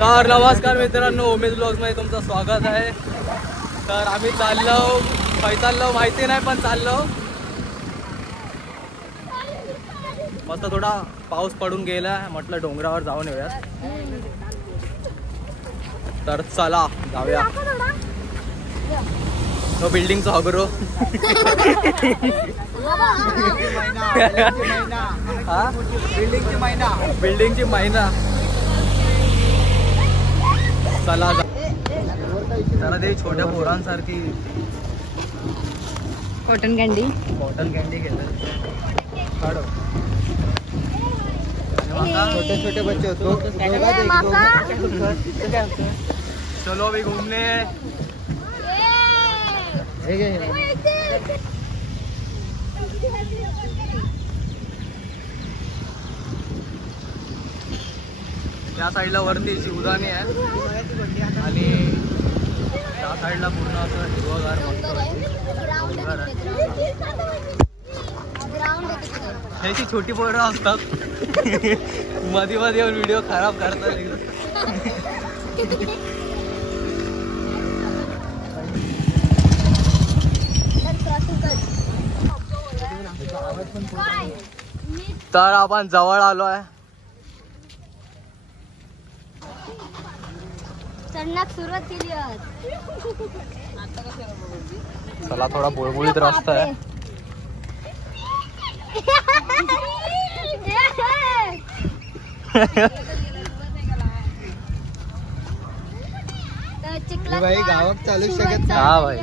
तर नमस्कार मित्रांनो, उमेश ब्लॉग्स मध्ये तुमचं स्वागत आहे. तर आम्ही चाललो माहिती नाही पण चाललो. मस्त थोडा पाऊस पडून गेला, म्हटलं डोंगरावर जाऊन येऊया. तर चला जाऊया. तो बिल्डिंगचा अग्रो बिल्डिंगची मैना. चला जरा ते छोट्या पोरांसारखी कॉटन कॅन्डी घेतलं. छोटे छोटे बच्चे होतो. चलो अभी घूमने. त्या साईडला वरती जीवदानी आहे आणि त्या साईडला पूर्ण असं हिरवगार ह्याची छोटी पोरं असतात. मध्ये मध्ये येऊन व्हिडिओ खराब करतात. तर आपण जवळ आलो आहे. चढण्यास सुरुवात केली आहे. चला थोडा बुळबुळीत रस्ता आहे. भाई गावात चालू शकत. हा भाई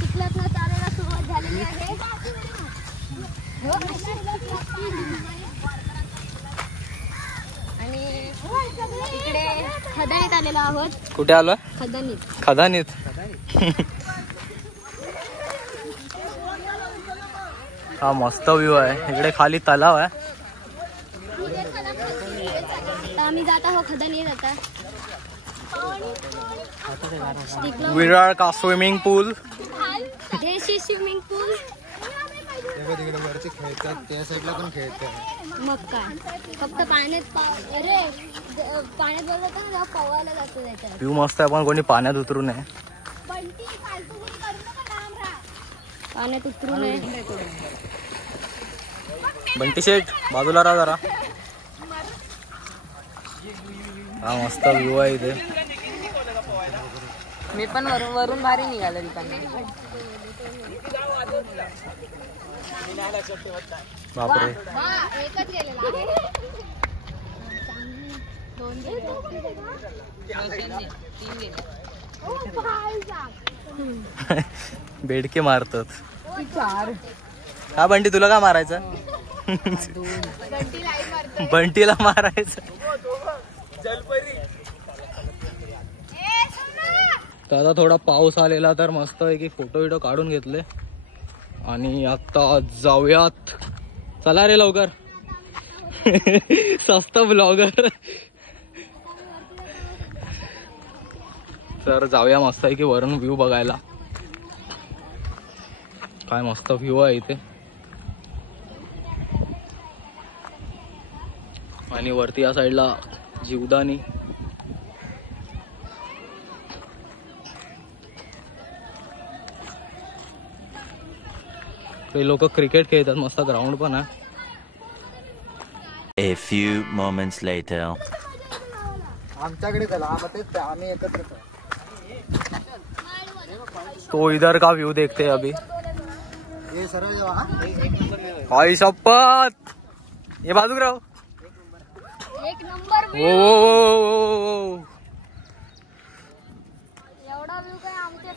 चिखलातनं चालायला सुरुवात झालेली आहे. आणि इकडे खदानीत आलेलो आहोत. कुठे आलोय? खदानीत. हा मस्त व्ह्यू आहे. इकडे खाली तलाव आहे. आम्ही जात आहोत खदानीत. आता विरार का स्विमिंग पूल. देशी स्विमिंग पूल. तिकडे वरती खेळतात, त्या साईडला पण खेळतात. मग काय, फक्त पाण्यात पाण्यात बघत ना पवायला जातो. त्याच्यात व्ह्यू मस्त आहे पण कोणी पाण्यात उतरू नये. पाण्यात उतरू नये. बंटी शेठ बाजूला राहा जरा. हा मस्त व्ह्यू आहे इथे. मी पण वरून भारी निघालो. बापरे. बेडके मारतात. हा बंटी तुला का मारायचं? बंटीला मारायचं. तर आता थोडा पाऊस आलेला तर मस्त आहे की फोटो काढून घेतले आणि आता जाऊयात. चला रे लवकर. सस्त ब्लॉगर. तर जाऊया मस्त आहे की वरून व्ह्यू बघायला. काय मस्त व्ह्यू आहे इथे. आणि वरती या साईडला जीवदानी. ते लोक क्रिकेट खेळतात. मस्त ग्राउंड पण आहे. A few moments later. आमच्याकडे चला. आम्ही एकत्र. तो इधर का व्यू देखते अभी. ये सरळ जावा. आई शपथ. ये बाजू राव. एक नंबर ओ एवढा व्ह्यू काय आमच्या.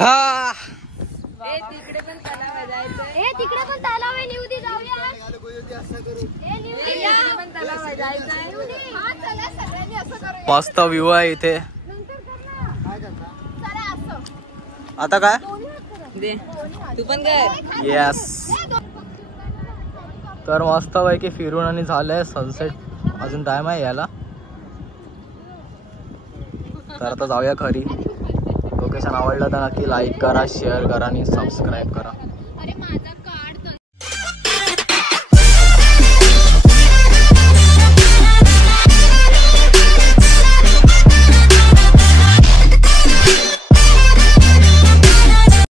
हा तिकडे पण तलाव जायचं. तिकडे पण तलाव आहे. निवदी जाऊया. मस्त व्ह्यू आहे इथे. आता काय तू पण कर. येस. तर मस्त पैकी फिरून आणि झालंय सनसेट. अजून टाइम आहे याला. तर आता जाऊया घरी. लोकेशन आवडलं तर नक्की लाईक करा, शेअर करा आणि सबस्क्राईब करा.